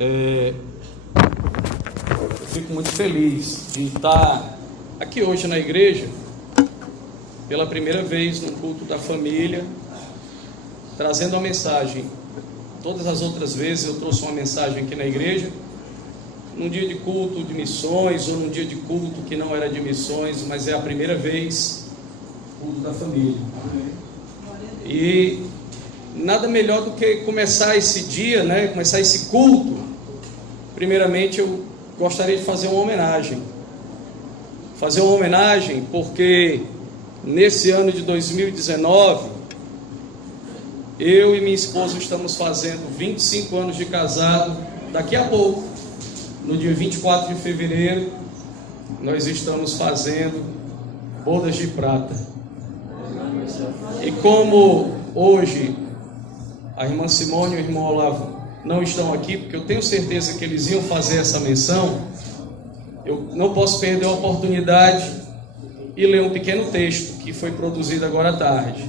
Eu fico muito feliz de estar aqui hoje na igreja, pela primeira vez no culto da família, trazendo a mensagem. Todas as outras vezes eu trouxe uma mensagem aqui na igreja, num dia de culto de missões, ou num dia de culto que não era de missões, mas é a primeira vez culto da família. E nada melhor do que começar esse dia, começar esse culto. Primeiramente eu gostaria de fazer uma homenagem. Porque nesse ano de 2019, eu e minha esposa estamos fazendo 25 anos de casado. Daqui a pouco, no dia 24 de fevereiro, nós estamos fazendo bodas de prata. E como hoje a irmã Simone e o irmão Olavo não estão aqui, porque eu tenho certeza que eles iam fazer essa menção, eu não posso perder a oportunidade e ler um pequeno texto que foi produzido agora à tarde,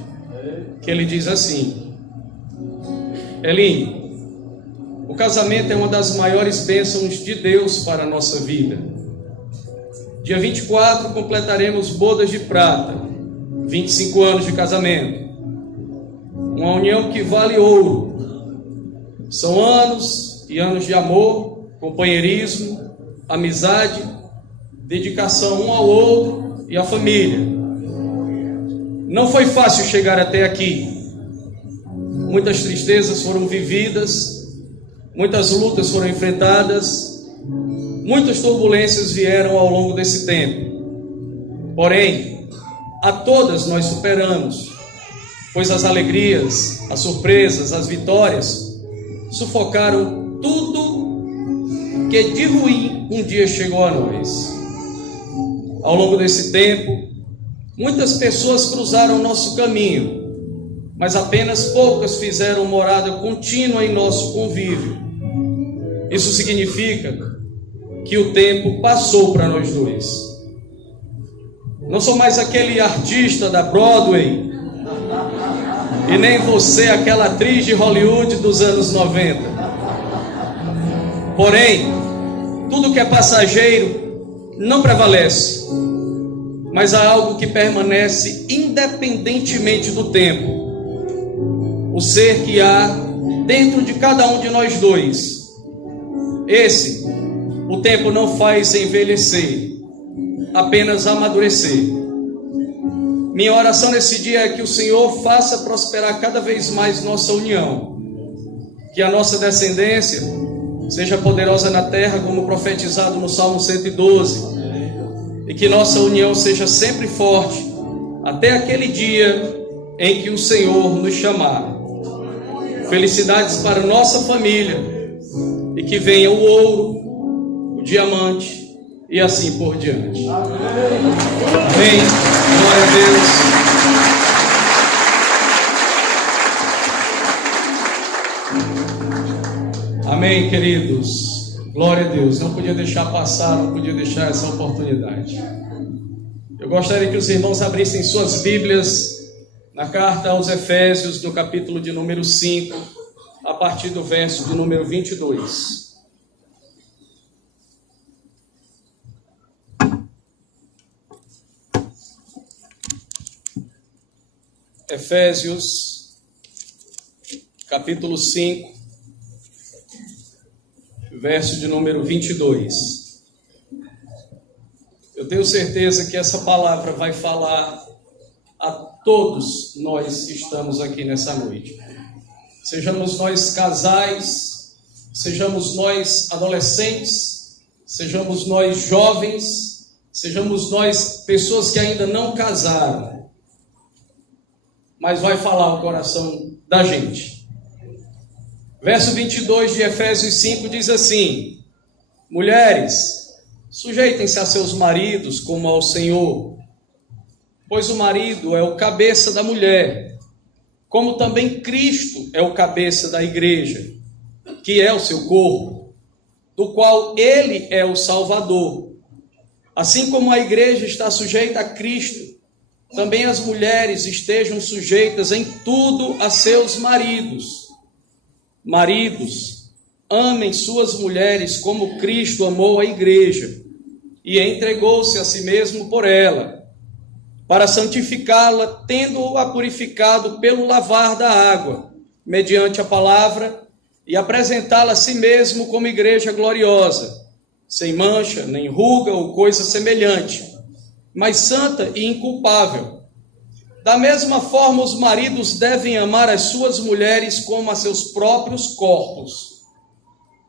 que ele diz assim: Elinho, o casamento é uma das maiores bênçãos de Deus para a nossa vida. Dia 24 completaremos bodas de prata, 25 anos de casamento, uma união que vale ouro. São anos e anos de amor, companheirismo, amizade, dedicação um ao outro e à família. Não foi fácil chegar até aqui. Muitas tristezas foram vividas, muitas lutas foram enfrentadas, muitas turbulências vieram ao longo desse tempo. Porém, a todas nós superamos, pois as alegrias, as surpresas, as vitórias sufocaram tudo que de ruim um dia chegou a nós. Ao longo desse tempo, muitas pessoas cruzaram nosso caminho, mas apenas poucas fizeram morada contínua em nosso convívio. Isso significa que o tempo passou para nós dois. Não sou mais aquele artista da Broadway, e nem você aquela atriz de Hollywood dos anos 90. Porém, tudo que é passageiro não prevalece, mas há algo que permanece independentemente do tempo. O ser que há dentro de cada um de nós dois. Esse, o tempo não faz envelhecer, apenas amadurecer. Minha oração nesse dia é que o Senhor faça prosperar cada vez mais nossa união, que a nossa descendência seja poderosa na terra, como profetizado no Salmo 112, e que nossa união seja sempre forte, até aquele dia em que o Senhor nos chamar. Felicidades para nossa família, e que venha o ouro, o diamante, e assim por diante. Amém. Glória a Deus. Amém, queridos. Glória a Deus. Não podia deixar passar, não podia deixar essa oportunidade. Eu gostaria que os irmãos abrissem suas Bíblias na carta aos Efésios, no capítulo de número 5, a partir do verso de número 22. Efésios, capítulo 5, verso de número 22. Eu tenho certeza que essa palavra vai falar a todos nós que estamos aqui nessa noite. Sejamos nós casais, sejamos nós adolescentes, sejamos nós jovens, sejamos nós pessoas que ainda não casaram. Mas vai falar o coração da gente. Verso 22 de Efésios 5 diz assim: mulheres, sujeitem-se a seus maridos como ao Senhor, pois o marido é o cabeça da mulher, como também Cristo é o cabeça da igreja, que é o seu corpo, do qual ele é o Salvador. Assim como a igreja está sujeita a Cristo, também as mulheres estejam sujeitas em tudo a seus maridos. Maridos, amem suas mulheres como Cristo amou a igreja e entregou-se a si mesmo por ela, para santificá-la, tendo-a purificado pelo lavar da água, mediante a palavra, e apresentá-la a si mesmo como igreja gloriosa, sem mancha, nem ruga ou coisa semelhante, mas santa e inculpável. Da mesma forma, os maridos devem amar as suas mulheres como a seus próprios corpos.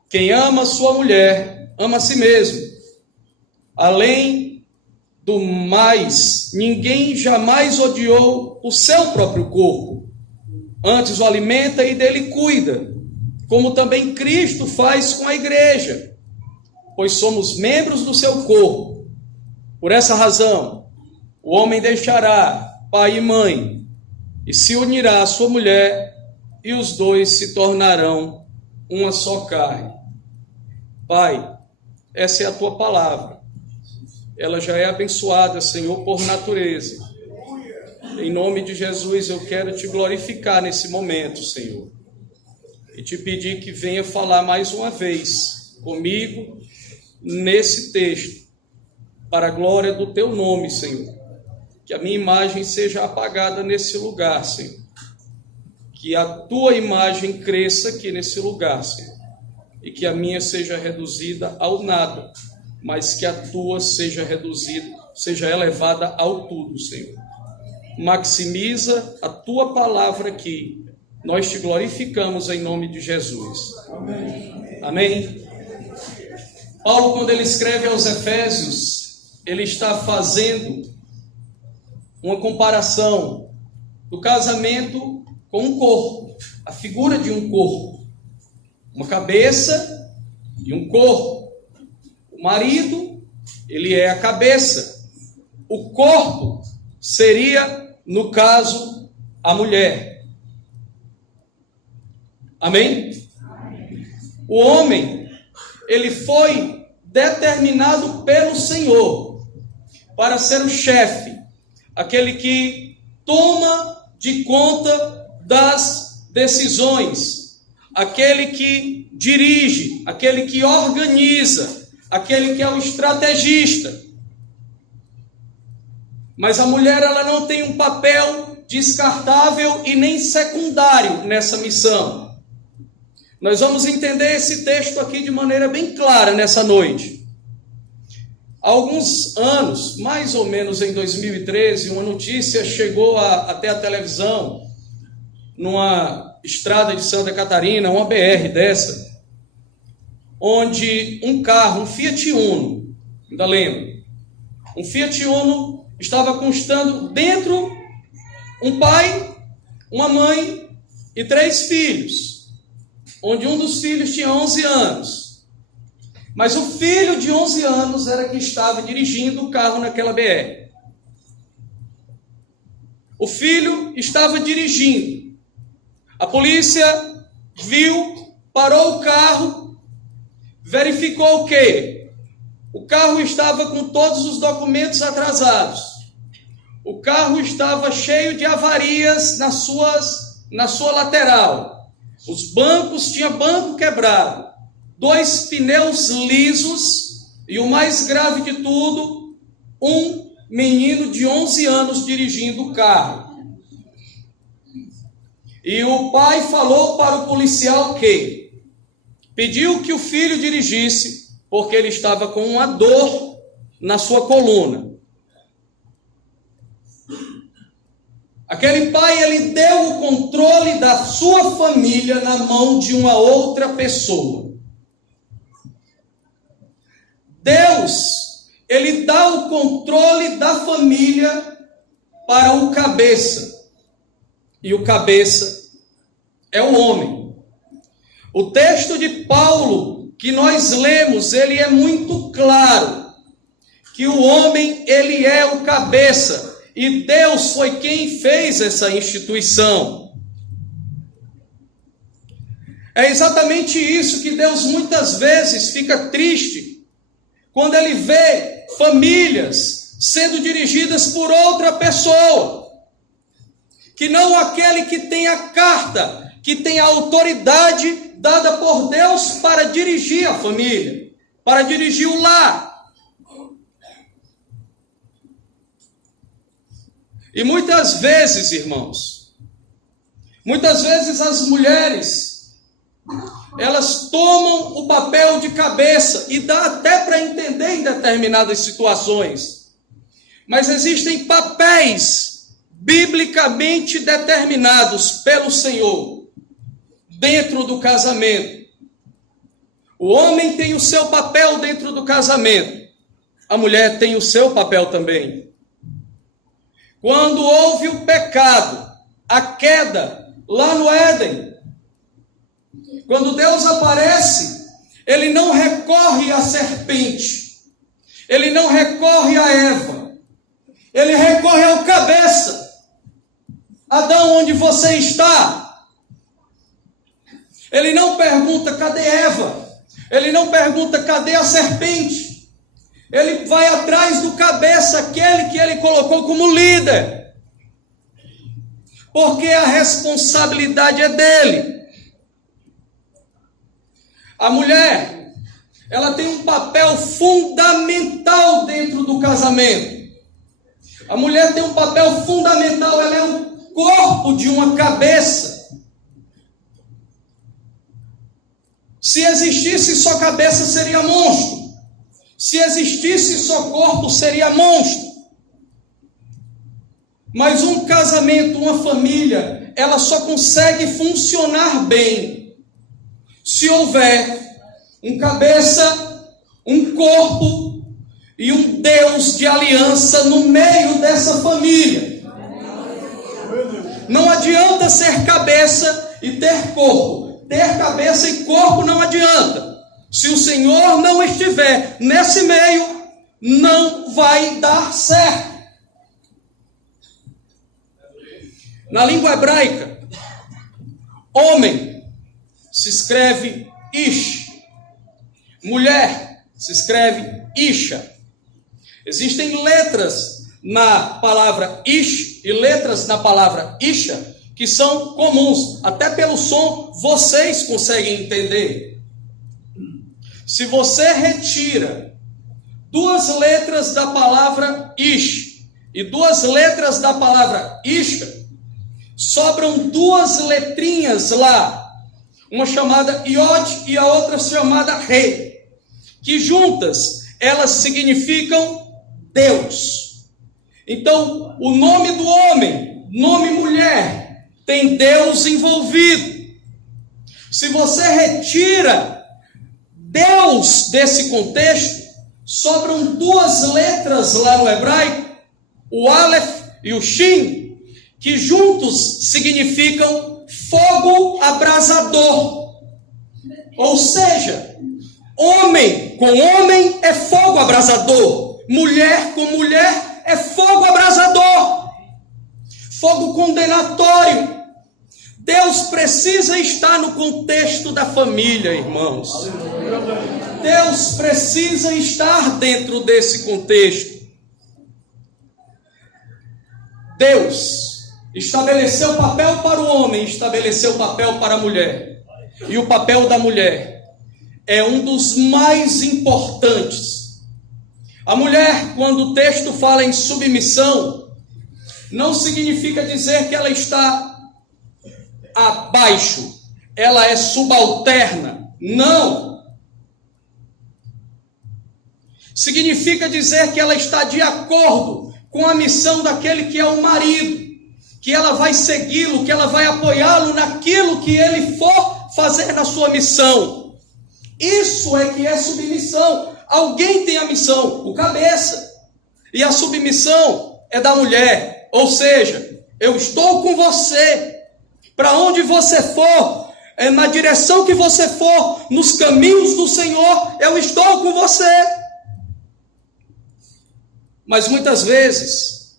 Quem ama sua mulher, ama a si mesmo. Além do mais, ninguém jamais odiou o seu próprio corpo. Antes o alimenta e dele cuida, como também Cristo faz com a igreja, pois somos membros do seu corpo. Por essa razão, o homem deixará pai e mãe, e se unirá à sua mulher, e os dois se tornarão uma só carne. Pai, essa é a tua palavra. Ela já é abençoada, Senhor, por natureza. Em nome de Jesus, eu quero te glorificar nesse momento, Senhor. E te pedir que venha falar mais uma vez comigo nesse texto, para a glória do teu nome, Senhor. Que a minha imagem seja apagada nesse lugar, Senhor. Que a tua imagem cresça aqui nesse lugar, Senhor. E que a minha seja reduzida ao nada, mas que a tua seja reduzida, seja elevada ao tudo, Senhor. Maximiza a tua palavra aqui. Nós te glorificamos em nome de Jesus. Amém. Amém. Paulo, quando ele escreve aos Efésios, ele está fazendo uma comparação do casamento com um corpo, a figura de um corpo, uma cabeça e um corpo. O marido, ele é a cabeça. O corpo seria, no caso, a mulher. Amém? O homem, ele foi determinado pelo Senhor para ser o chefe, aquele que toma de conta das decisões, aquele que dirige, aquele que organiza, aquele que é o estrategista. Mas a mulher, ela não tem um papel descartável e nem secundário nessa missão. Nós vamos entender esse texto aqui de maneira bem clara nessa noite. Há alguns anos, mais ou menos em 2013, uma notícia chegou até a televisão, numa estrada de Santa Catarina, uma BR dessa, onde um carro, um Fiat Uno, ainda lembro, um Fiat Uno estava constando dentro um pai, uma mãe e 3 filhos, onde um dos filhos tinha 11 anos. Mas o filho de 11 anos era que estava dirigindo o carro naquela BR. O filho estava dirigindo. A polícia viu, parou o carro, verificou o quê? O carro estava com todos os documentos atrasados. O carro estava cheio de avarias na sua lateral. Os bancos, tinha banco quebrado. 2 pneus lisos e o mais grave de tudo, um menino de 11 anos dirigindo o carro. E o pai falou para o policial que pediu que o filho dirigisse porque ele estava com uma dor na sua coluna. Aquele pai, ele deu o controle da sua família na mão de uma outra pessoa. Deus, ele dá o controle da família para o cabeça. E o cabeça é o homem. O texto de Paulo que nós lemos, ele é muito claro. Que o homem, ele é o cabeça. E Deus foi quem fez essa instituição. É exatamente isso que Deus muitas vezes fica triste quando ele vê famílias sendo dirigidas por outra pessoa, que não aquele que tem a carta, que tem a autoridade dada por Deus para dirigir a família, para dirigir o lar. E muitas vezes, irmãos, muitas vezes as mulheres, elas tomam o papel de cabeça, e dá até para entender em determinadas situações. Mas existem papéis biblicamente determinados pelo Senhor dentro do casamento. O homem tem o seu papel dentro do casamento. A mulher tem o seu papel também. Quando houve o pecado, a queda, lá no Éden, quando Deus aparece, Ele não recorre à serpente, Ele não recorre a Eva, Ele recorre ao cabeça. Adão, onde você está? Ele não pergunta, cadê Eva? Ele não pergunta, cadê a serpente? Ele vai atrás do cabeça, aquele que ele colocou como líder. Porque a responsabilidade é dele. A mulher, ela tem um papel fundamental dentro do casamento. A mulher tem um papel fundamental, ela é o corpo de uma cabeça. Se existisse só cabeça, seria monstro. Se existisse só corpo, seria monstro. Mas um casamento, uma família, ela só consegue funcionar bem se houver um cabeça, um corpo e um Deus de aliança no meio dessa família. Não adianta ser cabeça e ter corpo. Ter cabeça e corpo não adianta. Se o Senhor não estiver nesse meio, não vai dar certo. Na língua hebraica, homem se escreve Ish, mulher se escreve Isha. Existem letras na palavra Ish e letras na palavra Isha que são comuns. Até pelo som vocês conseguem entender. Se você retira 2 letras da palavra Ish e 2 letras da palavra Isha, sobram 2 letrinhas lá, uma chamada Iod e a outra chamada Re, que juntas elas significam Deus. Então, o nome do homem, nome mulher, tem Deus envolvido. Se você retira Deus desse contexto, sobram 2 letras lá no hebraico, o Aleph e o Shin, que juntos significam fogo abrasador. Ou seja, homem com homem é fogo abrasador, mulher com mulher é fogo abrasador, fogo condenatório. Deus precisa estar no contexto da família, irmãos. Deus precisa estar dentro desse contexto. Deus estabeleceu o papel para o homem, estabeleceu o papel para a mulher. E o papel da mulher é um dos mais importantes. A mulher, quando o texto fala em submissão, não significa dizer que ela está abaixo, ela é subalterna. Não. Significa dizer que ela está de acordo com a missão daquele que é o marido, que ela vai segui-lo, que ela vai apoiá-lo naquilo que ele for fazer na sua missão. Isso é que é submissão. Alguém tem a missão, o cabeça, e a submissão é da mulher. Ou seja, eu estou com você. Para onde você for, na direção que você for, nos caminhos do Senhor, eu estou com você. Mas muitas vezes,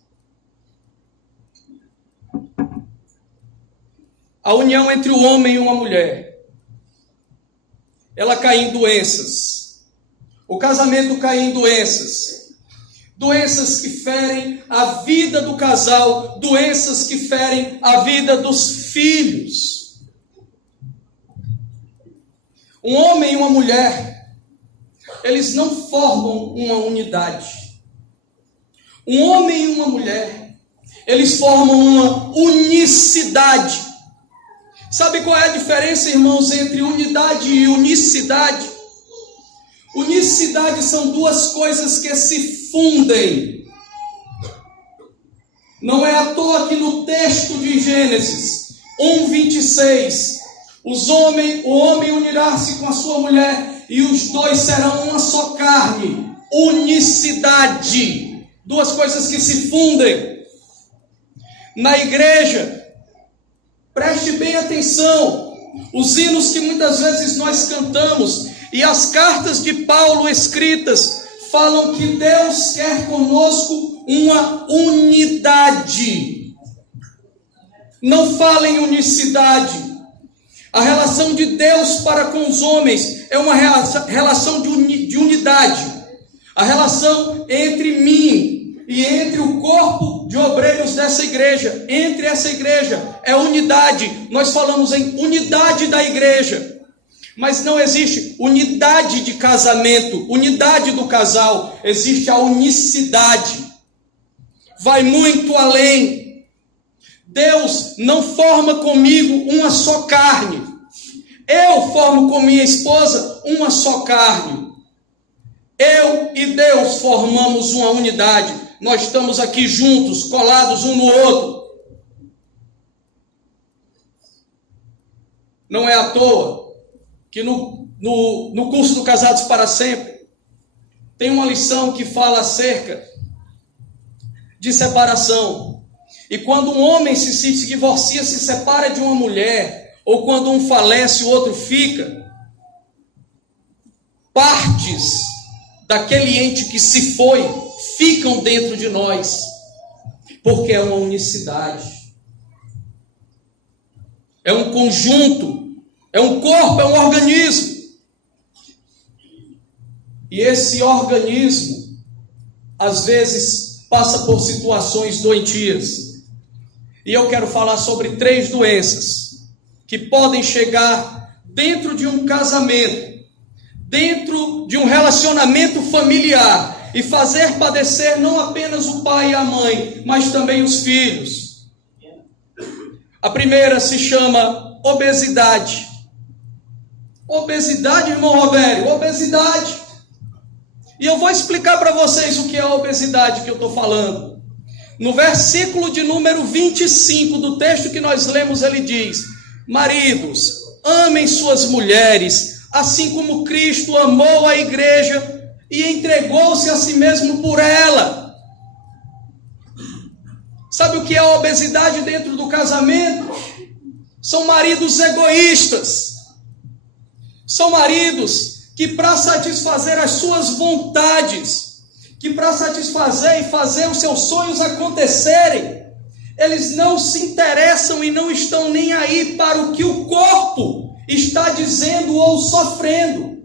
a união entre o homem e uma mulher, ela cai em doenças. O casamento cai em doenças. Doenças que ferem a vida do casal, doenças que ferem a vida dos filhos. Um homem e uma mulher, eles não formam uma unidade. Um homem e uma mulher, eles formam uma unicidade. Sabe qual é a diferença, irmãos, entre unidade e unicidade? Unicidade são duas coisas que se fundem. Não é à toa que no texto de Gênesis 1:26, o homem unirá-se com a sua mulher e os dois serão uma só carne. Unicidade. Duas coisas que se fundem. Na igreja, preste bem atenção, os hinos que muitas vezes nós cantamos e as cartas de Paulo escritas falam que Deus quer conosco uma unidade. Não fala em unicidade. A relação de Deus para com os homens é uma relação de unidade. A relação entre mim e entre o corpo de obreiros dessa igreja, entre essa igreja, é unidade. Nós falamos em unidade da igreja, mas não existe unidade de casamento, unidade do casal, existe a unicidade. Vai muito além. Deus não forma comigo uma só carne. Eu formo com minha esposa uma só carne. Eu e Deus formamos uma unidade. Nós estamos aqui juntos, colados um no outro. Não é à toa que no curso do Casados para Sempre tem uma lição que fala acerca de separação. E quando um homem se divorcia, se separa de uma mulher, ou quando um falece, o outro fica, partes daquele ente que se foi ficam dentro de nós, porque é uma unicidade, é um conjunto, é um corpo, é um organismo. E esse organismo, às vezes, passa por situações doentias. E eu quero falar sobre 3 doenças que podem chegar dentro de um casamento, dentro de um relacionamento familiar, e fazer padecer não apenas o pai e a mãe, mas também os filhos. A primeira se chama obesidade. Obesidade, irmão Robério, obesidade. E eu vou explicar para vocês o que é a obesidade que eu estou falando. No versículo de número 25 do texto que nós lemos, ele diz: maridos, amem suas mulheres, assim como Cristo amou a igreja e entregou-se a si mesmo por ela. Sabe o que é a obesidade dentro do casamento? São maridos egoístas. São maridos que, para satisfazer as suas vontades, que para satisfazer e fazer os seus sonhos acontecerem, eles não se interessam e não estão nem aí para o que o corpo está dizendo ou sofrendo.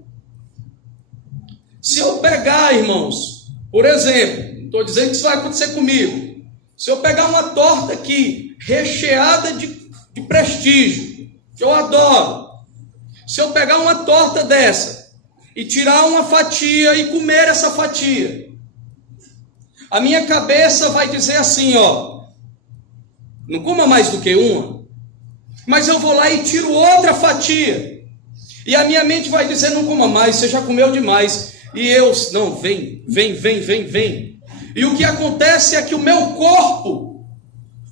Se eu pegar, irmãos, por exemplo, não estou dizendo que isso vai acontecer comigo, se eu pegar uma torta aqui, recheada de prestígio, que eu adoro, se eu pegar uma torta dessa, e tirar uma fatia e comer essa fatia, a minha cabeça vai dizer assim, ó, não coma mais do que uma, mas eu vou lá e tiro outra fatia, e a minha mente vai dizer, não coma mais, você já comeu demais. E eu, não, vem. E o que acontece é que o meu corpo,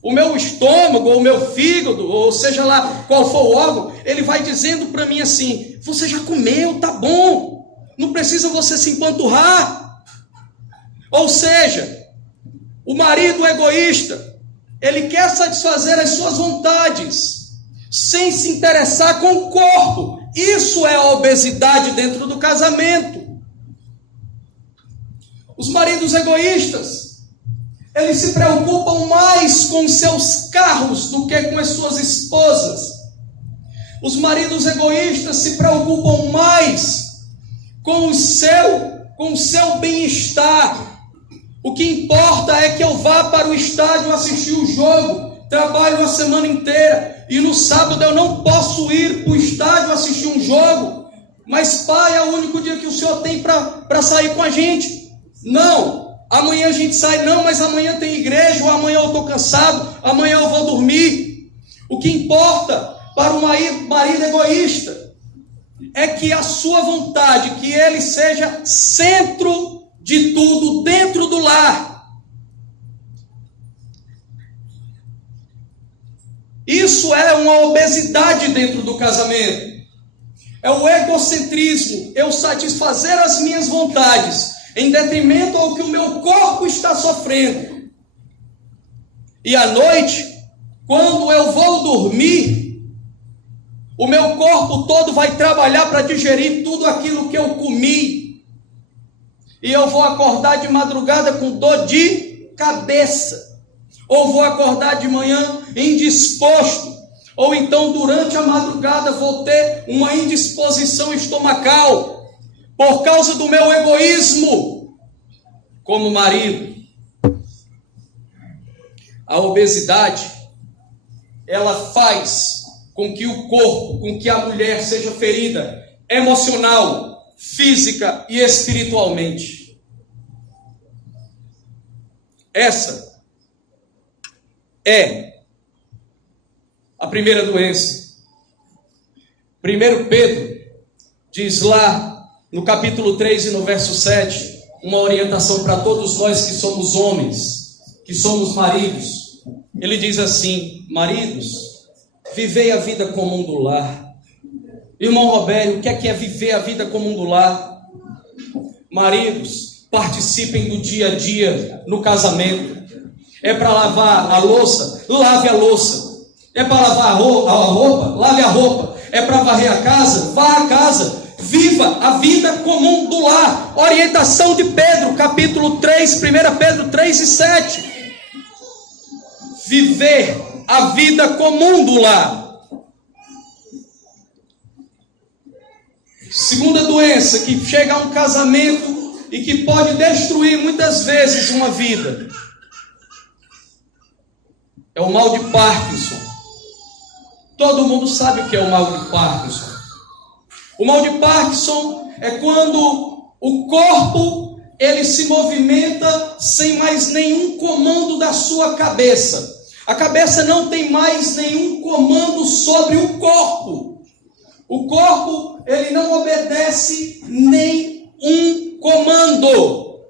o meu estômago, ou o meu fígado, ou seja lá qual for o órgão, ele vai dizendo para mim assim, você já comeu, tá bom, não precisa você se empanturrar. Ou seja, o marido egoísta, ele quer satisfazer as suas vontades, sem se interessar com o corpo. Isso é a obesidade dentro do casamento. Os maridos egoístas, eles se preocupam mais com seus carros do que com as suas esposas. Os maridos egoístas se preocupam mais com o seu bem-estar. O que importa é que eu vá para o estádio assistir o jogo, trabalho a semana inteira, e no sábado eu não posso ir para o estádio assistir um jogo, Mas pai, é o único dia que o Senhor tem para sair com a gente. Não, amanhã a gente sai, não, mas amanhã tem igreja, ou amanhã eu estou cansado, amanhã eu vou dormir. O que importa para um marido egoísta é que a sua vontade, que ele seja centro de tudo dentro do lar. Isso é uma obesidade dentro do casamento. É o egocentrismo, eu satisfazer as minhas vontades em detrimento ao que o meu corpo está sofrendo. E à noite, quando eu vou dormir, o meu corpo todo vai trabalhar para digerir tudo aquilo que eu comi. E eu vou acordar de madrugada com dor de cabeça. Ou vou acordar de manhã indisposto. Ou então durante a madrugada vou ter uma indisposição estomacal. Por causa do meu egoísmo como marido. A obesidade, ela faz com que o corpo, com que a mulher seja ferida emocional, física e espiritualmente. Essa é a primeira doença. 1 Pedro diz lá no capítulo 3 e no verso 7, uma orientação para todos nós que somos homens, que somos maridos. Ele diz assim: maridos, vivei a vida comum do lar. Irmão Robério, o que é viver a vida comum do lar? Maridos, participem do dia a dia no casamento. É para lavar a louça? Lave a louça. É para lavar a roupa? Lave a roupa. É para varrer a casa? Varra a casa. Viva a vida comum do lar. Orientação de Pedro, capítulo 3, 1 Pedro 3 e 7. Viver a vida comum do lar. Segunda doença que chega a um casamento e que pode destruir muitas vezes uma vida é o mal de Parkinson. Todo mundo sabe o que é o mal de Parkinson. O mal de Parkinson é quando o corpo ele se movimenta sem mais nenhum comando da sua cabeça. A cabeça não tem mais nenhum comando sobre o corpo. O corpo, ele não obedece nenhum comando.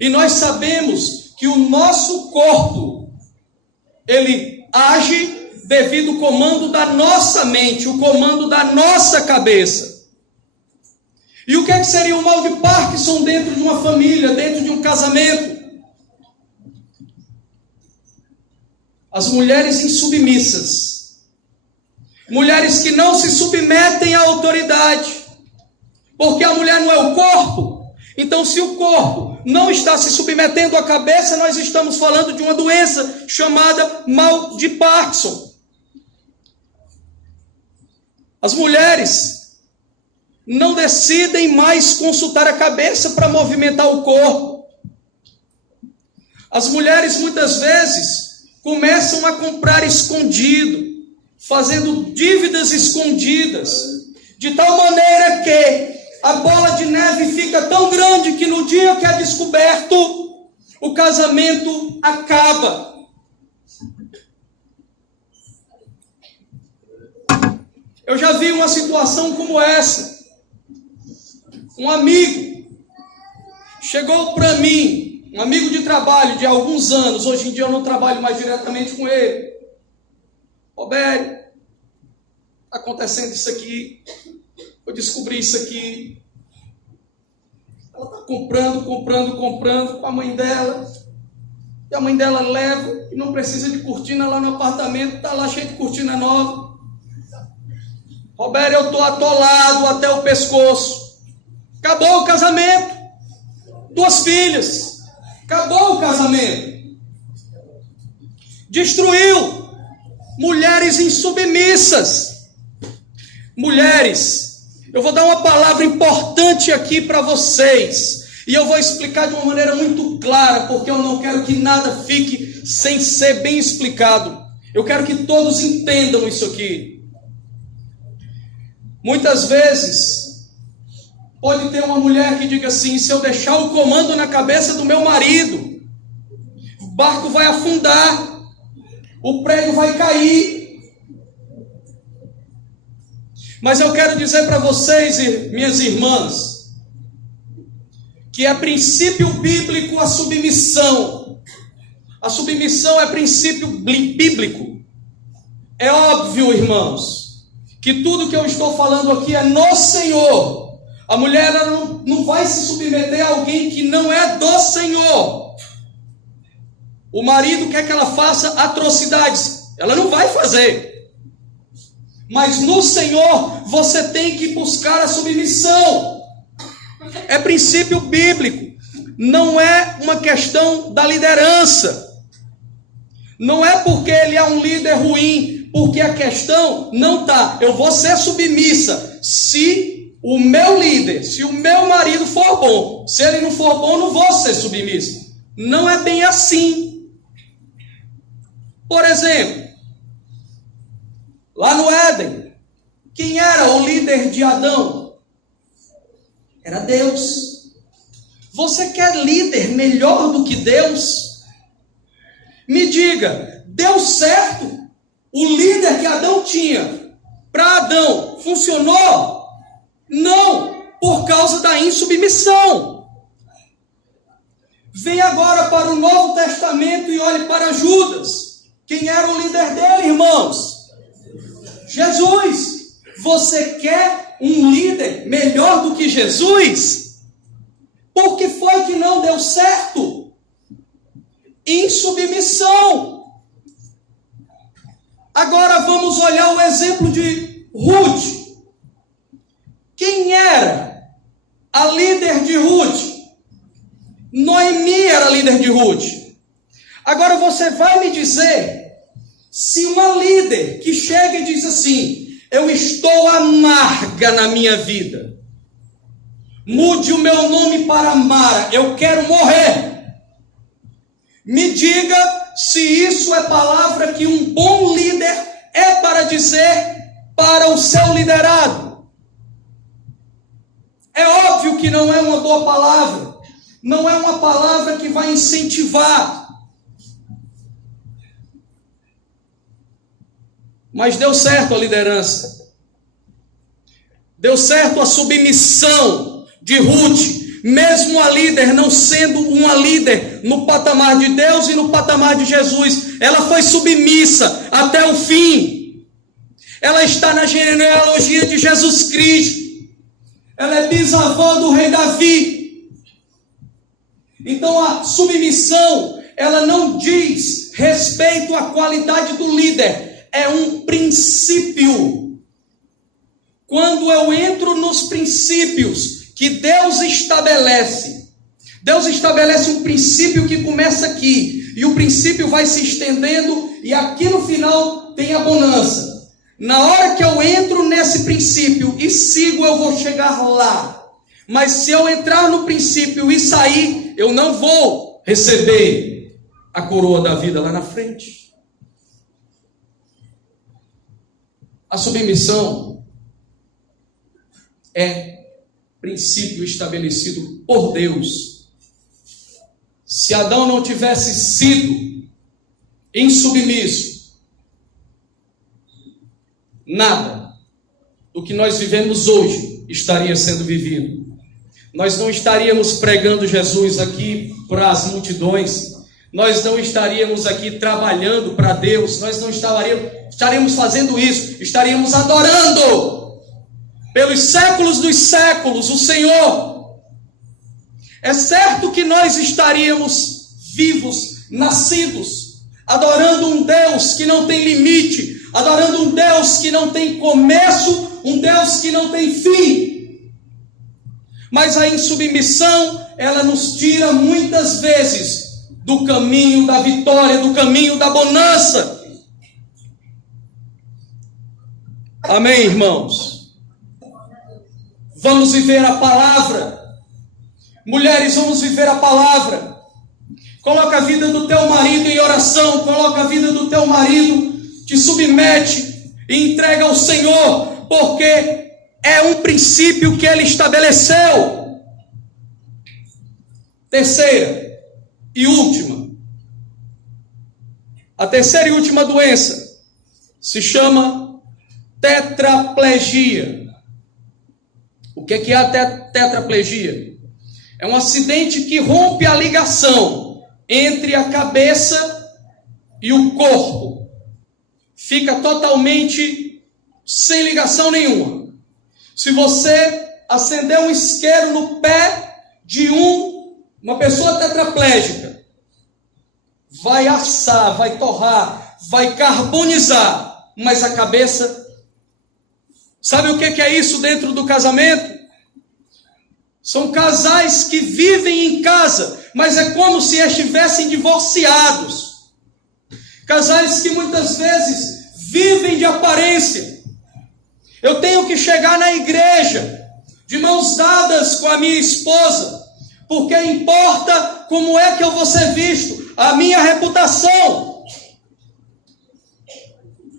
E nós sabemos que o nosso corpo, ele age devido ao comando da nossa mente, o comando da nossa cabeça. E o que é que seria o mal de Parkinson dentro de uma família, dentro de um casamento? As mulheres insubmissas, mulheres que não se submetem à autoridade, porque a mulher não é o corpo. Então, se o corpo não está se submetendo à cabeça, nós estamos falando de uma doença chamada mal de Parkinson. As mulheres não decidem mais consultar a cabeça para movimentar o corpo. As mulheres muitas vezes começam a comprar escondido, fazendo dívidas escondidas, de tal maneira que a bola de neve fica tão grande que no dia que é descoberto, o casamento acaba. Eu já vi uma situação como essa. Um amigo chegou para mim, um amigo de trabalho de alguns anos, hoje em dia eu não trabalho mais diretamente com ele. Robério, está acontecendo isso aqui, eu descobri isso aqui. Ela está comprando com a mãe dela, e a mãe dela leva e não precisa de cortina lá no apartamento, está lá cheio de cortina nova. Robério, eu estou atolado até o pescoço. Acabou o casamento. 2 filhas. Acabou o casamento. Destruiu. Mulheres insubmissas. Mulheres, eu vou dar uma palavra importante aqui para vocês. E eu vou explicar de uma maneira muito clara, porque eu não quero que nada fique sem ser bem explicado. Eu quero que todos entendam isso aqui. Muitas vezes, Pode ter uma mulher que diga assim: se eu deixar o comando na cabeça do meu marido, o barco vai afundar, o prédio vai cair. Mas eu quero dizer para vocês, minhas irmãs, que é princípio bíblico a submissão. A submissão é princípio bíblico. É óbvio, irmãos, que tudo que eu estou falando aqui é no Senhor. A mulher ela não vai se submeter a alguém que não é do Senhor. O marido quer que ela faça atrocidades, ela não vai fazer. Mas no Senhor você tem que buscar a submissão. É princípio bíblico. Não é uma questão da liderança. Não é porque ele é um líder ruim, porque a questão não está: eu vou ser submissa se o meu líder, se o meu marido for bom. Se ele não for bom, não vou ser submissa. Não é bem assim. Por exemplo, lá no Éden, quem era o líder de Adão? Era Deus. Você quer líder melhor do que Deus? Me diga, deu certo? O líder que Adão tinha para Adão funcionou? Não, por causa da insubmissão. Vem agora para o Novo Testamento e olhe para Judas. Quem era o líder dele, irmãos? Jesus. Você quer um líder melhor do que Jesus? Por que foi que não deu certo? Insubmissão. Agora vamos olhar o exemplo de Ruth. Quem era a líder de Ruth? Noemi era a líder de Ruth. Agora você vai me dizer, se uma líder que chega e diz assim: eu estou amarga na minha vida, mude o meu nome para Mara, eu quero morrer. Me diga se isso é palavra que um bom líder é para dizer para o seu liderado. É óbvio que não é uma boa palavra, não é uma palavra que vai incentivar. Mas deu certo a liderança, deu certo a submissão de Ruth, mesmo a líder não sendo uma líder no patamar de Deus e no patamar de Jesus. Ela foi submissa até o fim. Ela está na genealogia de Jesus Cristo. Ela é bisavó do rei Davi. Então a submissão, ela não diz respeito à qualidade do líder, é um princípio. Quando eu entro nos princípios que Deus estabelece um princípio que começa aqui, e o princípio vai se estendendo, e aqui no final tem a bonança. Na hora que eu entro nesse princípio e sigo, eu vou chegar lá. Mas se eu entrar no princípio e sair, eu não vou receber a coroa da vida lá na frente. A submissão é princípio estabelecido por Deus. Se Adão não tivesse sido insubmisso, nada do que nós vivemos hoje estaria sendo vivido. Nós não estaríamos pregando Jesus aqui para as multidões. Nós não estaríamos aqui trabalhando para Deus. Nós não estaríamos fazendo isso. Estaríamos adorando pelos séculos dos séculos o Senhor. É certo que nós estaríamos vivos, nascidos, adorando um Deus que não tem limite, adorando um Deus que não tem começo, um Deus que não tem fim. Mas a insubmissão, ela nos tira muitas vezes do caminho da vitória, do caminho da bonança. Amém, irmãos? Vamos viver a palavra. Mulheres, vamos viver a palavra. Coloca a vida do teu marido em oração, coloca a vida do teu marido, te submete e entrega ao Senhor, porque é um princípio que ele estabeleceu. Terceira e última. A terceira e última doença se chama tetraplegia. O que é a tetraplegia? É um acidente que rompe a ligação entre a cabeça e o corpo. Fica totalmente sem ligação nenhuma. Se você acender um isqueiro no pé de uma pessoa tetraplégica, vai assar, vai torrar, vai carbonizar, mas a cabeça... Sabe o que é isso dentro do casamento? São casais que vivem em casa, mas é como se estivessem divorciados. Casais que muitas vezes vivem de aparência. Eu tenho que chegar na igreja, de mãos dadas com a minha esposa, porque importa como é que eu vou ser visto, a minha reputação.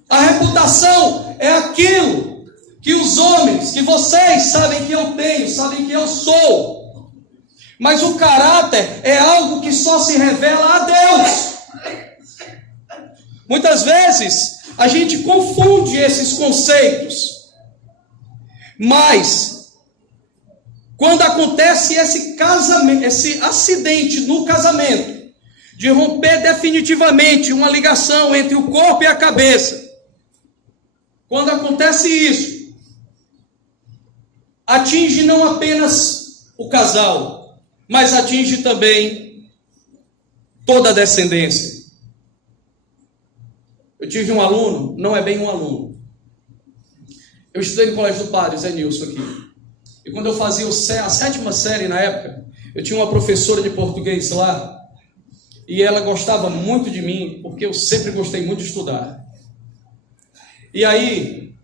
A reputação é aquilo que os homens, que vocês sabem que eu tenho, sabem que eu sou. Mas o caráter é algo que só se revela a Deus. Muitas vezes a gente confunde esses conceitos. Mas quando acontece esse acidente no casamento, de romper definitivamente uma ligação entre o corpo e a cabeça, quando acontece isso, atinge não apenas o casal, mas atinge também toda a descendência. Eu tive um aluno, não é bem um aluno. Eu estudei no Colégio do Padre, Zé Nilson aqui. E quando eu fazia a 7ª série na época, eu tinha uma professora de português lá, e ela gostava muito de mim, porque eu sempre gostei muito de estudar. E aí,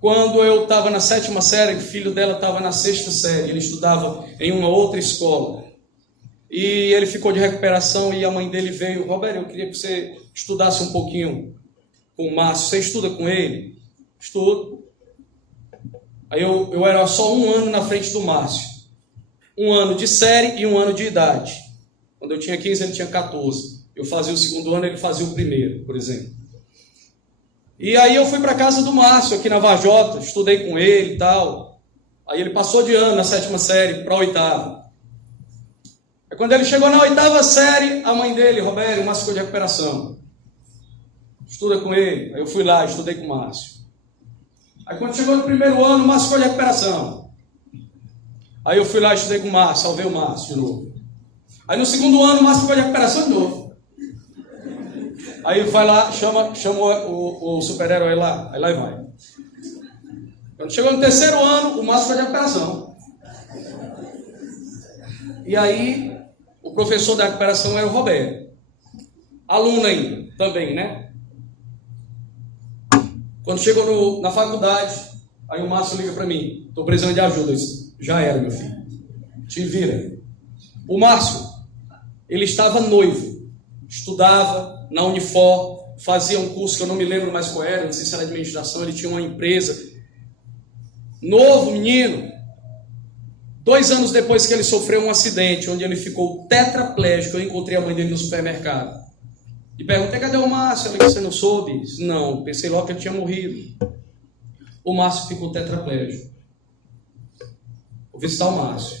quando eu estava na 7ª série, o filho dela estava na 6ª série, ele estudava em uma outra escola. E ele ficou de recuperação e a mãe dele veio: Roberto, eu queria que você estudasse um pouquinho com o Márcio. Você estuda com ele? Estudo. Aí eu era só 1 ano na frente do Márcio. 1 ano de série e 1 ano de idade. Quando eu tinha 15, ele tinha 14. Eu fazia o 2º ano, ele fazia o 1º, por exemplo. E aí eu fui para a casa do Márcio, aqui na Vajota, estudei com ele e tal. Aí ele passou de ano na 7ª série para a 8ª. Aí quando ele chegou na 8ª série, a mãe dele: Roberto, o Márcio ficou de recuperação. Estuda com ele. Aí eu fui lá, estudei com o Márcio. Aí quando chegou no 1º ano, o Márcio ficou de recuperação. Aí eu fui lá, estudei com o Márcio, salvei o Márcio de novo. Aí no 2º ano, o Márcio ficou de recuperação de novo. Aí vai lá, chama o super-herói lá, aí lá e vai. Quando chegou no 3º ano, o Márcio foi de recuperação. E aí, o professor da recuperação era o Roberto. Aluno ainda, também, né? Quando chegou na faculdade, aí o Márcio liga para mim: estou precisando de ajuda. Eu disse: já era, meu filho. Te vira. O Márcio, ele estava noivo, estudava na Unifor, fazia um curso que eu não me lembro mais qual era, não sei se era administração, ele tinha uma empresa. Novo menino. 2 anos depois que ele sofreu um acidente, onde ele ficou tetraplégico, eu encontrei a mãe dele no supermercado. E perguntei: cadê o Márcio? Ela disse: você não soube? Disse: não, pensei logo que ele tinha morrido. O Márcio ficou tetraplégico. Vou visitar o Márcio.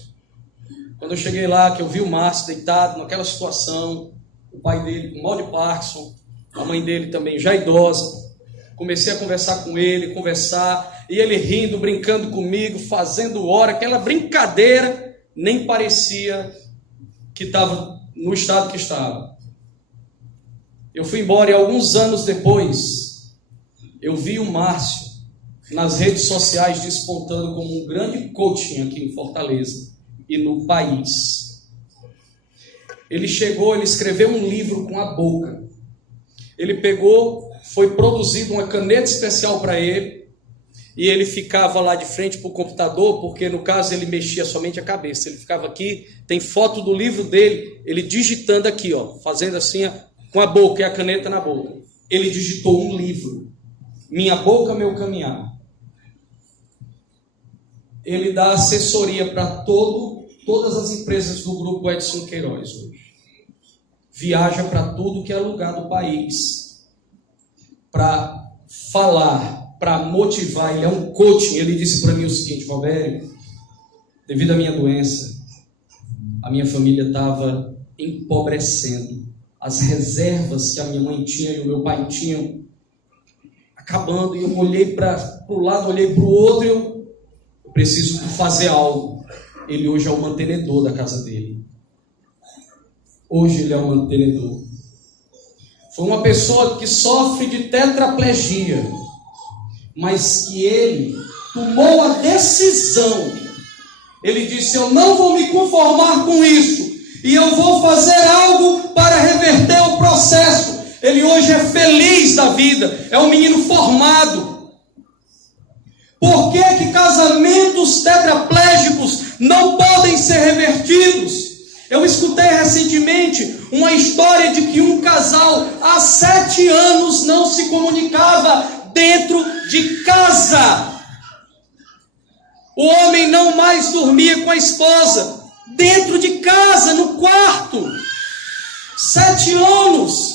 Quando eu cheguei lá, que eu vi o Márcio deitado naquela situação, o pai dele com mal de Parkinson, a mãe dele também já idosa, comecei a conversar com ele, e ele rindo, brincando comigo, fazendo hora, aquela brincadeira, nem parecia que estava no estado que estava. Eu fui embora e alguns anos depois, eu vi o Márcio nas redes sociais despontando como um grande coaching aqui em Fortaleza e no país. Ele escreveu um livro com a boca. Ele pegou, foi produzido uma caneta especial para ele, e ele ficava lá de frente para o computador, porque no caso ele mexia somente a cabeça. Ele ficava aqui, tem foto do livro dele, ele digitando aqui, ó, fazendo assim, ó, com a boca e a caneta na boca. Ele digitou um livro: Minha Boca, Meu Caminhar. ele dá assessoria para todas as empresas do grupo Edson Queiroz hoje. Viaja para tudo que é lugar do país, para falar, para motivar. Ele é um coaching. Ele disse para mim o seguinte: Valvério, devido à minha doença, a minha família estava empobrecendo. As reservas que a minha mãe tinha e o meu pai tinham acabando. E eu olhei para o lado, olhei para o outro e eu preciso fazer algo. Ele hoje é o mantenedor da casa dele. Hoje ele é o mantenedor. Foi uma pessoa que sofre de tetraplegia, mas que ele tomou a decisão. Ele disse: eu não vou me conformar com isso, e eu vou fazer algo para reverter o processo. Ele hoje é feliz da vida, é um menino formado. Por que que casamentos tetraplégicos não podem ser revertidos? Eu escutei recentemente uma história de que um casal há 7 anos não se comunicava dentro de casa. O homem não mais dormia com a esposa dentro de casa, no quarto. 7 anos.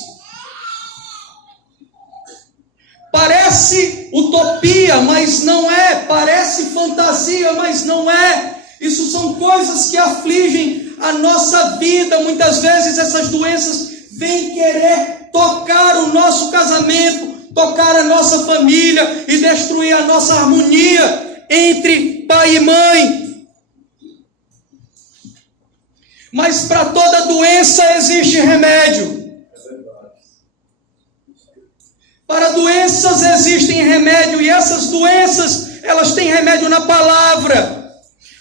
Parece utopia, mas não é. Parece fantasia, mas não é. Isso são coisas que afligem a nossa vida. Muitas vezes essas doenças vêm querer tocar o nosso casamento, tocar a nossa família e destruir a nossa harmonia entre pai e mãe. Mas para toda doença existe remédio. Para doenças existem remédio, e essas doenças, elas têm remédio na palavra.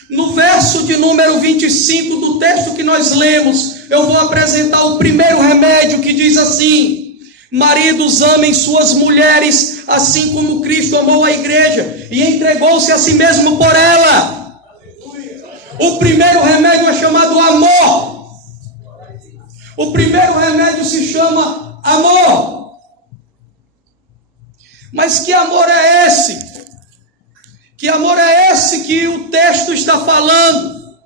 No verso de número 25 do texto que nós lemos, eu vou apresentar o primeiro remédio, que diz assim: maridos, amem suas mulheres, assim como Cristo amou a igreja e entregou-se a si mesmo por ela. O primeiro remédio é chamado amor. O primeiro remédio se chama amor. Mas que amor é esse? Que amor é esse que o texto está falando?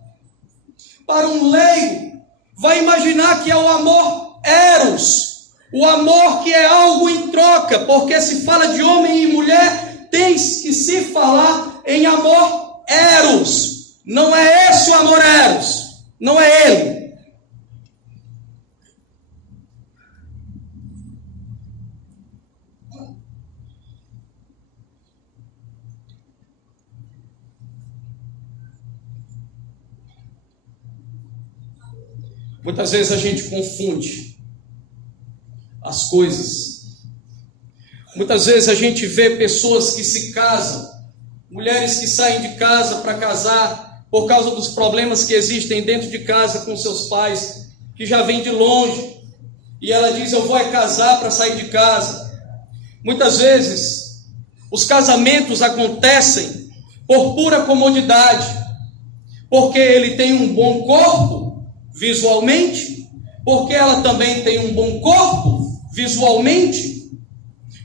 Para um leigo, vai imaginar que é o amor eros, o amor que é algo em troca, porque se fala de homem e mulher, tem que se falar em amor eros. Não é esse o amor eros, não é ele. Muitas vezes a gente confunde as coisas. Muitas vezes a gente vê pessoas que se casam, mulheres que saem de casa para casar por causa dos problemas que existem dentro de casa com seus pais, que já vêm de longe, e ela diz: eu vou casar para sair de casa. Muitas vezes os casamentos acontecem por pura comodidade, porque ele tem um bom corpo visualmente, porque ela também tem um bom corpo visualmente.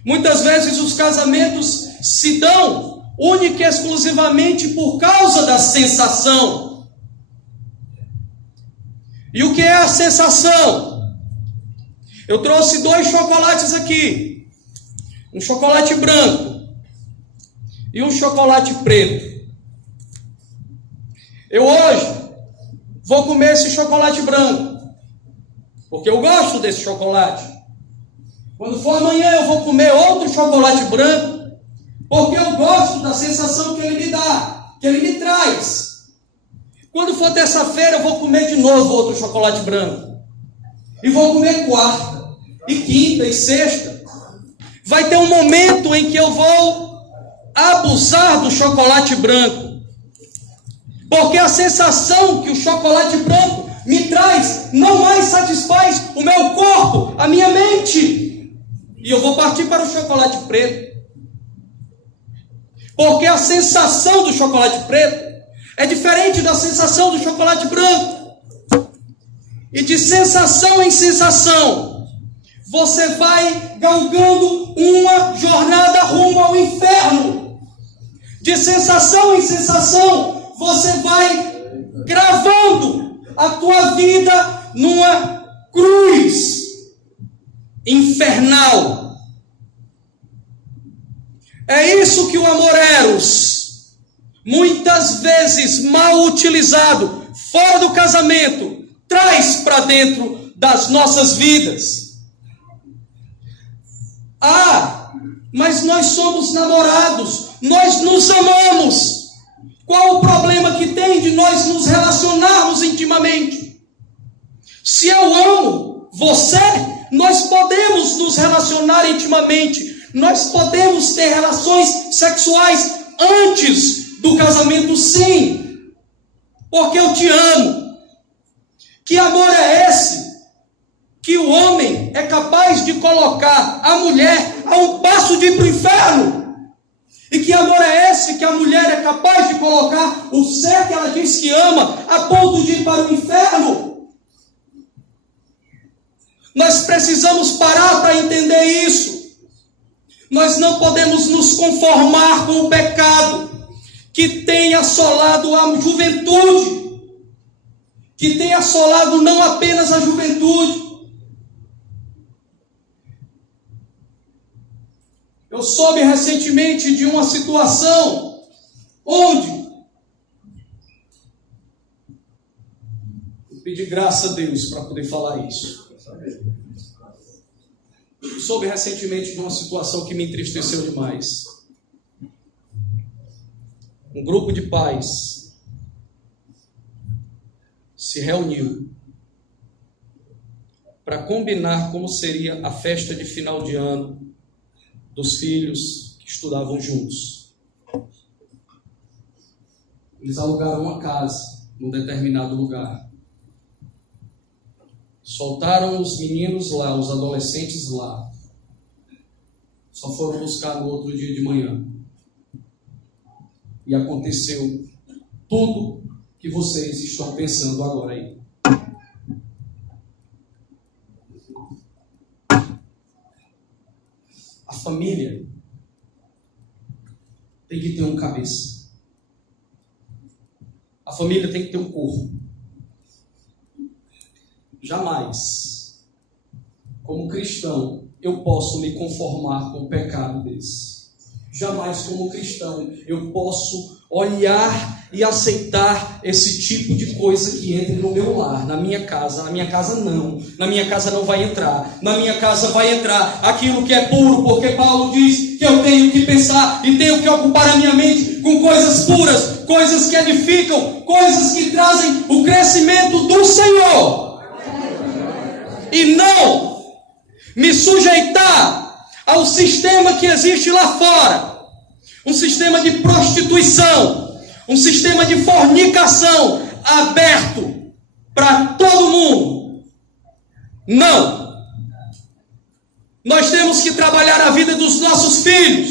Muitas vezes os casamentos se dão única e exclusivamente por causa da sensação. E o que é a sensação? Eu trouxe 2 chocolates aqui, um chocolate branco e um chocolate preto. Eu hoje vou comer esse chocolate branco, porque eu gosto desse chocolate. Quando for amanhã eu vou comer outro chocolate branco, porque eu gosto da sensação que ele me dá, que ele me traz. Quando for terça-feira eu vou comer de novo outro chocolate branco. E vou comer quarta, e quinta, e sexta. Vai ter um momento em que eu vou abusar do chocolate branco. Porque a sensação que o chocolate branco me traz não mais satisfaz o meu corpo, a minha mente. E eu vou partir para o chocolate preto. Porque a sensação do chocolate preto é diferente da sensação do chocolate branco. E de sensação em sensação, você vai galgando uma jornada rumo ao inferno. De sensação em sensação, você vai gravando a tua vida numa cruz infernal. É isso que o amor eros, muitas vezes mal utilizado, fora do casamento, traz para dentro das nossas vidas. Mas nós somos namorados, nós nos amamos. Qual o problema que tem de nós nos relacionarmos intimamente? Se eu amo você, nós podemos nos relacionar intimamente, nós podemos ter relações sexuais antes do casamento, sim, porque eu te amo. Que amor é esse? Que o homem é capaz de colocar a mulher a um passo de ir para o inferno. E que amor é esse que a mulher é capaz de colocar o ser que ela diz que ama a ponto de ir para o inferno? Nós precisamos parar para entender isso. Nós não podemos nos conformar com o pecado que tem assolado a juventude, que tem assolado não apenas a juventude. Eu soube recentemente de uma situação onde eu pedi graça a Deus para poder falar isso. Eu soube recentemente de uma situação que me entristeceu demais. Um grupo de pais se reuniu para combinar como seria a festa de final de ano dos filhos que estudavam juntos. Eles alugaram uma casa num determinado lugar. Soltaram os meninos lá, os adolescentes lá. Só foram buscar no outro dia de manhã. E aconteceu tudo que vocês estão pensando agora aí. A família tem que ter um cabeça. A família tem que ter um corpo. Jamais, como cristão, eu posso me conformar com o pecado desse. Jamais, como cristão, eu posso olhar e aceitar esse tipo de coisa que entre no meu lar, na minha casa. Na minha casa não. Na minha casa não vai entrar. Na minha casa vai entrar aquilo que é puro, porque Paulo diz que eu tenho que pensar e tenho que ocupar a minha mente com coisas puras, coisas que edificam, coisas que trazem o crescimento do Senhor. E não me sujeitar ao sistema que existe lá fora. Um sistema de prostituição, um sistema de fornicação aberto para todo mundo. Não. Nós temos que trabalhar a vida dos nossos filhos.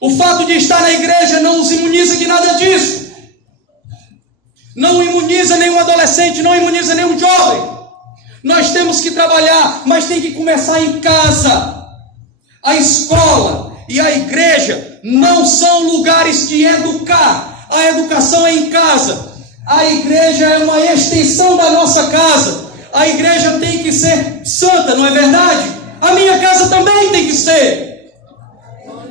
O fato de estar na igreja não os imuniza de nada disso. Não imuniza nenhum adolescente, não imuniza nenhum jovem. Nós temos que trabalhar, mas tem que começar em casa. A escola e a igreja não são lugares de educar. A educação é em casa. A igreja é uma extensão da nossa casa. A igreja tem que ser santa, não é verdade? A minha casa também tem que ser.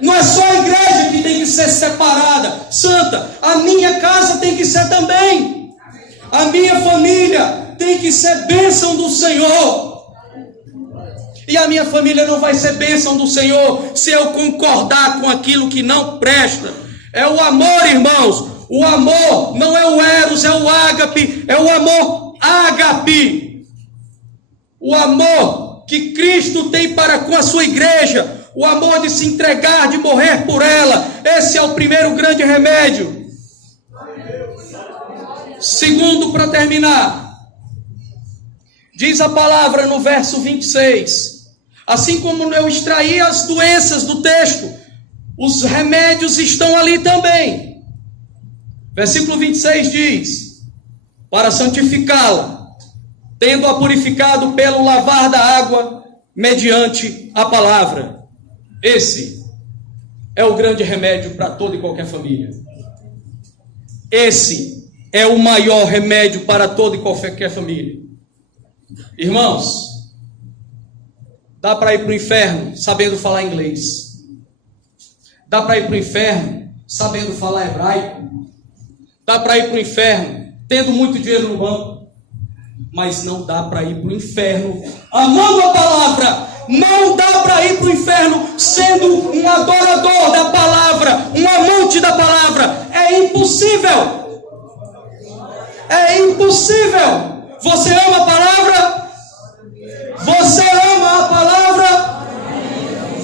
Não é só a igreja que tem que ser separada, santa. A minha casa tem que ser também. A minha família tem que ser bênção do Senhor. E a minha família não vai ser bênção do Senhor se eu concordar com aquilo que não presta. É o amor, irmãos. O amor não é o eros, é o ágape. É o amor ágape. O amor que Cristo tem para com a sua igreja. O amor de se entregar, de morrer por ela. Esse é o primeiro grande remédio. Segundo, para terminar, diz a palavra no verso 26, assim como eu extraí as doenças do texto, os remédios estão ali também. Versículo 26 diz, para santificá-la, tendo-a purificado pelo lavar da água, mediante a palavra. Esse é o grande remédio para toda e qualquer família. Esse é o maior remédio para toda e qualquer família. Irmãos, dá para ir para o inferno sabendo falar inglês. Dá para ir para o inferno sabendo falar hebraico. Dá para ir para o inferno tendo muito dinheiro no banco. Mas não dá para ir para o inferno amando a palavra. Não dá para ir para o inferno sendo um adorador da palavra, um amante da palavra. É impossível. É impossível. Você ama a palavra? Você ama a palavra?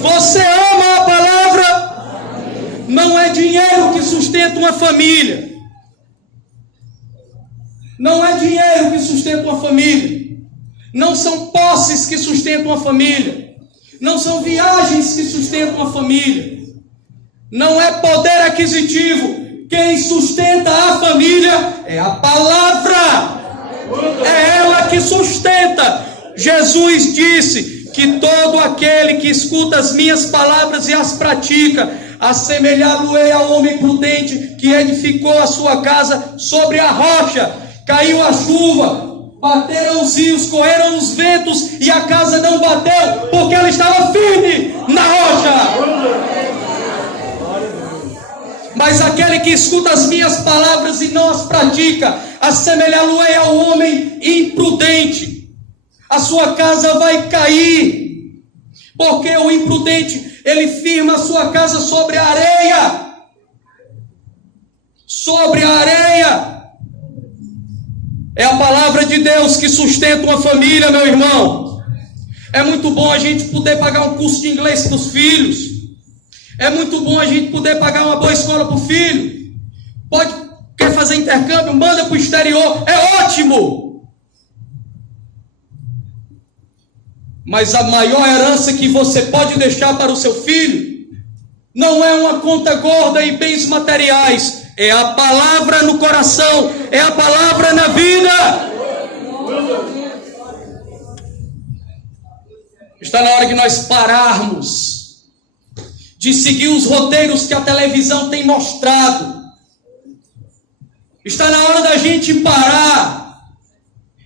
Você ama a palavra? Não é dinheiro que sustenta uma família. Não é dinheiro que sustenta uma família. Não são posses que sustentam uma família. Não são viagens que sustentam uma família. Não é poder aquisitivo. Quem sustenta a família é a palavra. É ela que sustenta. Jesus disse que todo aquele que escuta as minhas palavras e as pratica, assemelhado-ei ao homem prudente que edificou a sua casa sobre a rocha. Caiu a chuva, bateram os rios, correram os ventos e a casa não bateu, porque ela estava firme na rocha. Mas aquele que escuta as minhas palavras e não as pratica, assemelhá-lo-ei ao homem imprudente. A sua casa vai cair, porque o imprudente, ele firma a sua casa sobre a areia. Sobre a areia. É a palavra de Deus que sustenta uma família, meu irmão. É muito bom a gente poder pagar um curso de inglês para os filhos. É muito bom a gente poder pagar uma boa escola para o filho. Quer fazer intercâmbio? Manda para o exterior. É ótimo. Mas a maior herança que você pode deixar para o seu filho não é uma conta gorda em bens materiais. É a palavra no coração. É a palavra na vida. Está na hora que nós pararmos de seguir os roteiros que a televisão tem mostrado. Está na hora da gente parar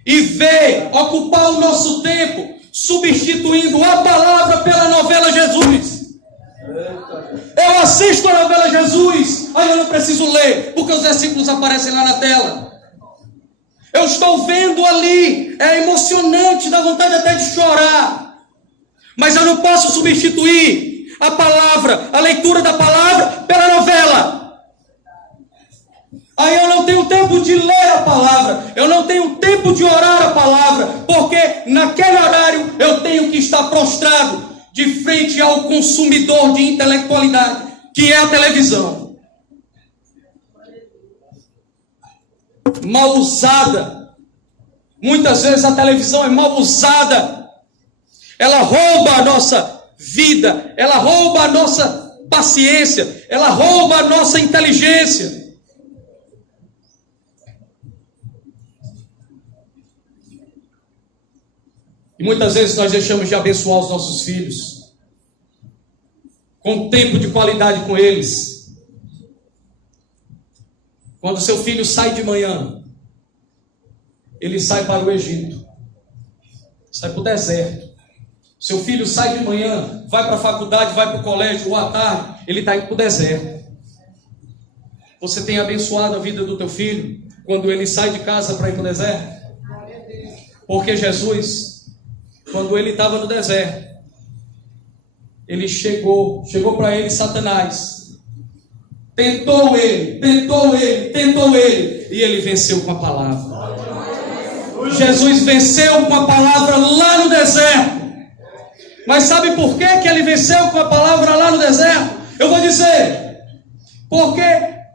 e ver, ocupar o nosso tempo, substituindo a palavra pela novela Jesus. Eu assisto a novela Jesus, aí eu não preciso ler, porque os versículos aparecem lá na tela. Eu estou vendo ali, é emocionante, dá vontade até de chorar. Mas eu não posso substituir a palavra, a leitura da palavra pela novela. Aí eu não tenho tempo de ler a palavra, eu não tenho tempo de orar a palavra, porque naquele horário eu tenho que estar prostrado de frente ao consumidor de intelectualidade, que é a televisão. Mal usada. Muitas vezes a televisão é mal usada. Ela rouba a nossa vida, ela rouba a nossa paciência, ela rouba a nossa inteligência. E muitas vezes nós deixamos de abençoar os nossos filhos com tempo de qualidade com eles. Quando seu filho sai de manhã, ele sai para o Egito, sai para o deserto. Seu filho sai de manhã, vai para a faculdade, vai para o colégio, ou à tarde, ele está indo para o deserto. Você tem abençoado a vida do teu filho quando ele sai de casa para ir para o deserto? Porque Jesus, quando ele estava no deserto, ele chegou para ele Satanás, tentou ele, e ele venceu com a palavra. Jesus venceu com a palavra lá no deserto. Mas sabe por que ele venceu com a palavra lá no deserto? Eu vou dizer, porque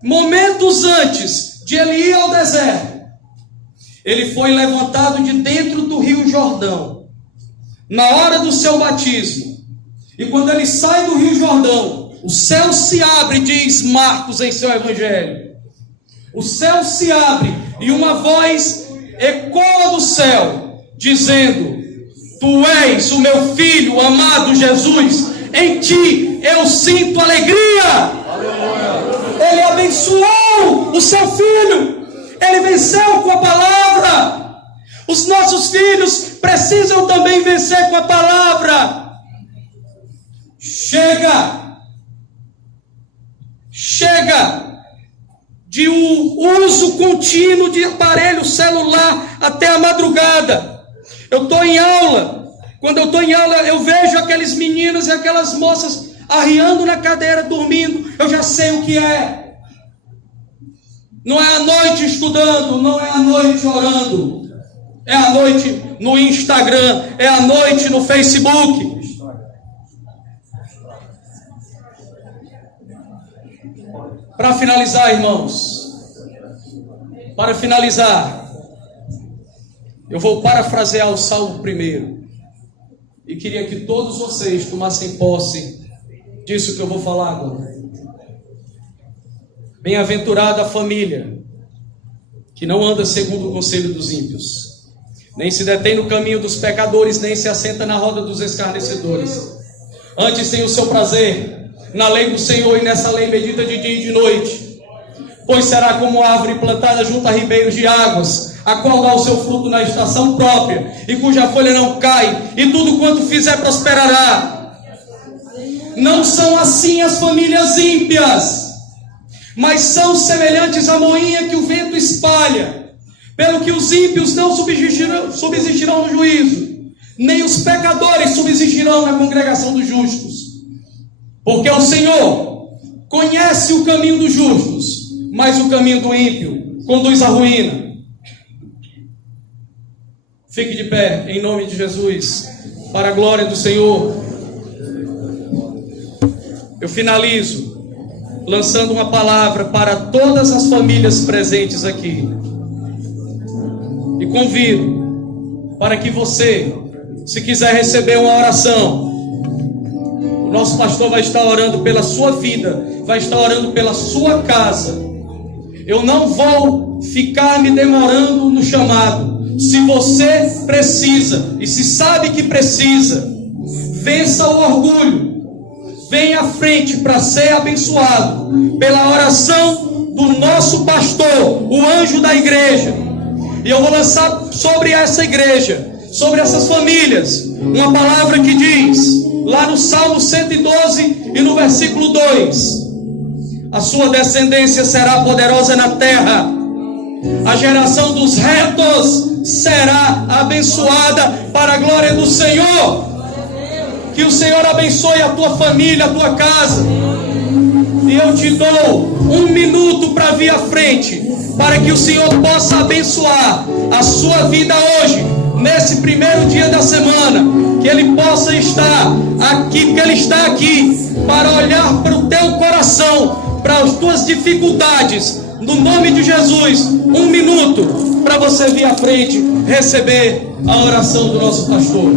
momentos antes de ele ir ao deserto, ele foi levantado de dentro do rio Jordão, na hora do seu batismo. E quando ele sai do rio Jordão, o céu se abre, diz Marcos em seu evangelho. O céu se abre e uma voz ecoa do céu, dizendo: Tu és o meu filho amado Jesus, em ti eu sinto alegria. Ele abençoou o seu filho, ele venceu com a palavra. Os nossos filhos precisam também vencer com a palavra. Chega de um uso contínuo de aparelho celular até a madrugada. Eu estou em aula. Quando eu estou em aula, eu vejo aqueles meninos e aquelas moças arriando na cadeira, dormindo. Eu já sei o que é. Não é a noite estudando, não é a noite orando. É a noite no Instagram, é a noite no Facebook. Para finalizar, irmãos, eu vou parafrasear o Salmo 1 e queria que todos vocês tomassem posse disso que eu vou falar agora. Bem-aventurada a família que não anda segundo o conselho dos ímpios, nem se detém no caminho dos pecadores, nem se assenta na roda dos escarnecedores. Antes tem o seu prazer na lei do Senhor, e nessa lei medita de dia e de noite. Pois será como árvore plantada junto a ribeiros de águas, a qual dá o seu fruto na estação própria, e cuja folha não cai, e tudo quanto fizer prosperará. Não são assim as famílias ímpias, mas são semelhantes à moinha que o vento espalha. Pelo que os ímpios não subsistirão no juízo, nem os pecadores subsistirão na congregação dos justos. Porque o Senhor conhece o caminho dos justos, mas o caminho do ímpio conduz à ruína. Fique de pé, em nome de Jesus, para a glória do Senhor. Eu finalizo lançando uma palavra para todas as famílias presentes aqui. E convido para que você, se quiser receber uma oração, o nosso pastor vai estar orando pela sua vida, vai estar orando pela sua casa. Eu não vou ficar me demorando no chamado. Se você precisa, e se sabe que precisa, vença o orgulho. Venha à frente para ser abençoado pela oração do nosso pastor, o anjo da igreja. E eu vou lançar sobre essa igreja, sobre essas famílias, uma palavra que diz, lá no Salmo 112 e no versículo 2: a sua descendência será poderosa na terra, a geração dos retos será abençoada para a glória do Senhor. Que o Senhor abençoe a tua família, a tua casa. E eu te dou 1 minuto para vir à frente, para que o Senhor possa abençoar a sua vida hoje, nesse primeiro dia da semana. Que Ele possa estar aqui, porque Ele está aqui para olhar para o teu coração, para as tuas dificuldades. No nome de Jesus, 1 minuto para você vir à frente receber a oração do nosso pastor.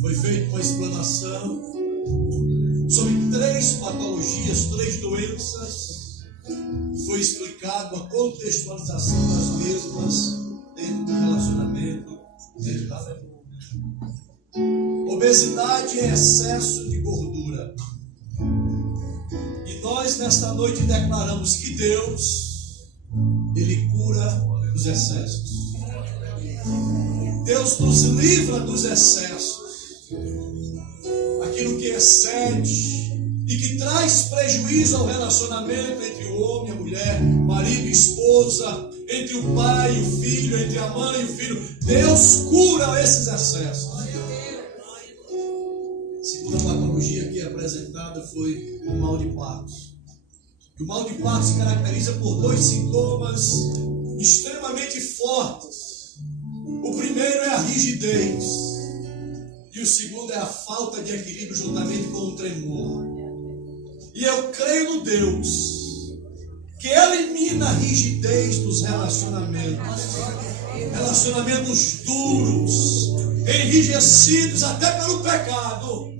Foi feita uma explanação sobre 3 patologias, 3 doenças. Foi explicado a contextualização das mesmas dentro do relacionamento, dentro da família. Obesidade é excesso de gordura. E nós nós nesta noite declaramos que Deus, Ele cura os excessos. Deus nos livra dos excessos, aquilo que excede e que traz prejuízo ao relacionamento entre o homem e a mulher, marido e esposa, entre o pai e o filho, entre a mãe e o filho. Deus cura esses excessos. A segunda patologia aqui apresentada foi o mal de partos. E o mal de parto se caracteriza por dois sintomas extremamente fortes. O primeiro é a rigidez, e o segundo é a falta de equilíbrio juntamente com o tremor. E eu creio no Deus que elimina a rigidez dos relacionamentos, relacionamentos duros, enrijecidos até pelo pecado.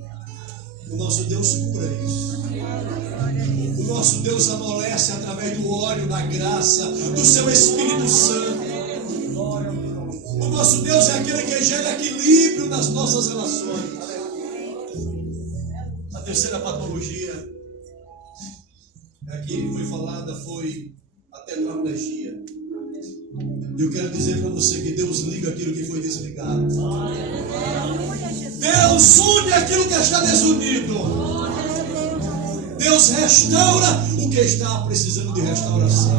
O nosso Deus cura isso. O nosso Deus amolece através do óleo, da graça, do seu Espírito Santo. O nosso Deus é aquele que gera equilíbrio nas nossas relações. A terceira patologia que foi falada foi a tetraplegia. Eu quero dizer para você que Deus liga aquilo que foi desligado. Deus une aquilo que está desunido. Deus restaura o que está precisando de restauração.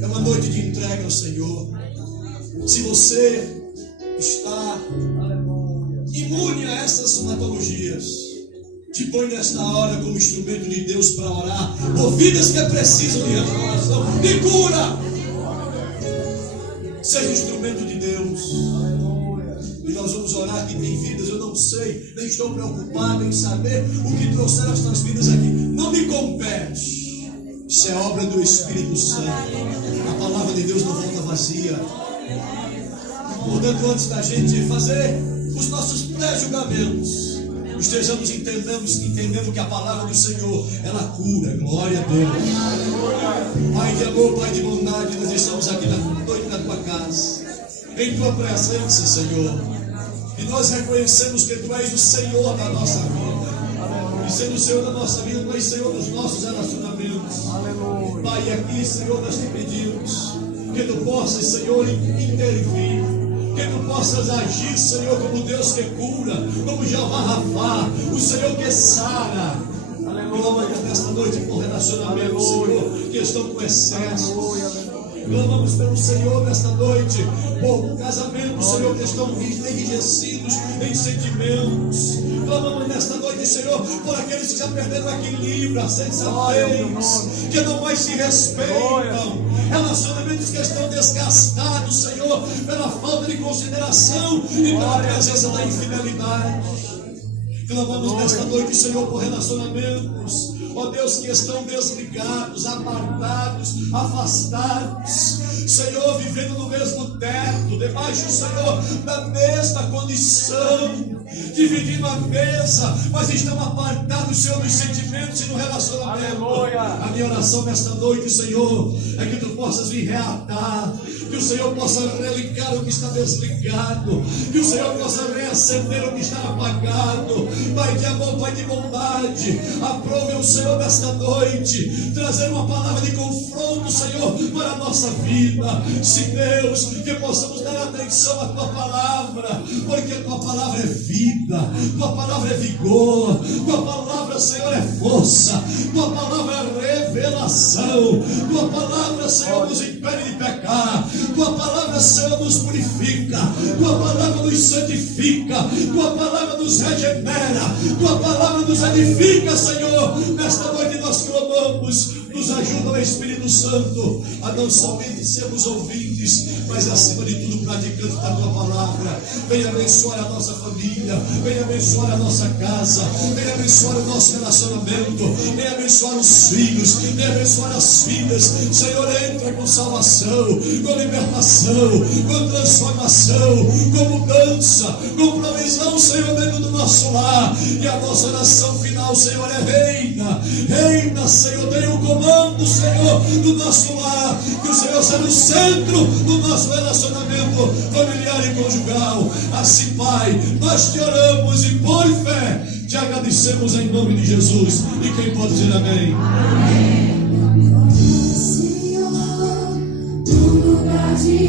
É uma noite de entrega ao Senhor. Se você está imune a essas patologias, te põe nesta hora como instrumento de Deus para orar por vidas que precisam de restauração, de cura. Seja instrumento de Deus. E nós vamos orar que tem vidas, eu não sei, nem estou preocupado em saber o que trouxeram estas vidas aqui. Não me compete. Isso é obra do Espírito Santo. A palavra de Deus não volta vazia. Portanto, antes da gente fazer os nossos pré-julgamentos, estejamos entendendo que a palavra do Senhor, ela cura. Glória a Deus. Pai de amor, Pai de bondade, nós estamos aqui na noite da tua casa, em tua presença, Senhor, e nós reconhecemos que tu és o Senhor da nossa vida, e sendo o Senhor da nossa vida, tu és Senhor dos nossos relacionamentos. Pai, aqui, Senhor, nós te pedimos que tu possas, Senhor, intervir, que tu possas agir, Senhor, como Deus que cura, como Jeová Rafá, o Senhor que sara. Clamamos nesta noite por relacionamento, Senhor, que estão com excesso. Clamamos pelo Senhor nesta noite por casamentos, Senhor, que estão enrijecidos em sentimentos. Clamamos nesta noite, Senhor, por aqueles que já perderam o equilíbrio, a sensatez, que não mais se respeitam. Relacionamentos que estão desgastados, Senhor, pela falta de consideração e pela presença da infidelidade. Clamamos nesta noite, Senhor, por relacionamentos, ó Deus, que estão desligados, apartados, afastados, Senhor, vivendo no mesmo teto, debaixo, Senhor, da mesma condição, dividindo a mesa, mas estão apartados, Senhor, dos sentimentos e no relacionamento. Aleluia. A minha oração nesta noite, Senhor, é que tu possas vir reatar, que o Senhor possa religar o que está desligado, que o Senhor possa reacender o que está apagado. Pai de amor, Pai de bondade, aprove o Senhor nesta noite, trazer uma palavra de confronto, Senhor, para a nossa vida. Se Deus, que possamos dar atenção à tua palavra, porque a tua palavra é vida, tua palavra é vigor, tua palavra, Senhor, é força, tua palavra é revelação, tua palavra, Senhor, nos impede de pecar, tua palavra, Senhor, nos purifica, tua palavra nos santifica, tua palavra nos regenera, tua palavra nos edifica, Senhor. Nesta noite nós clamamos, nos ajuda o Espírito Santo a não somente sermos ouvintes, mas acima de tudo praticantes da tua palavra. Venha abençoar a nossa família, venha abençoar a nossa casa, venha abençoar o nosso relacionamento, venha abençoar os filhos, venha abençoar as filhas. Senhor, entra com salvação, com libertação, com transformação, com mudança, com provisão, Senhor, dentro do nosso lar. E a nossa oração final, Senhor, é reina, reina, Senhor, tenha o comando, Senhor, do nosso lar, que o Senhor seja o centro do nosso relacionamento familiar e conjugal. Assim, Pai, nós te oramos e por fé te Te agradecemos em nome de Jesus. E quem pode dizer amém? Senhor, no lugar de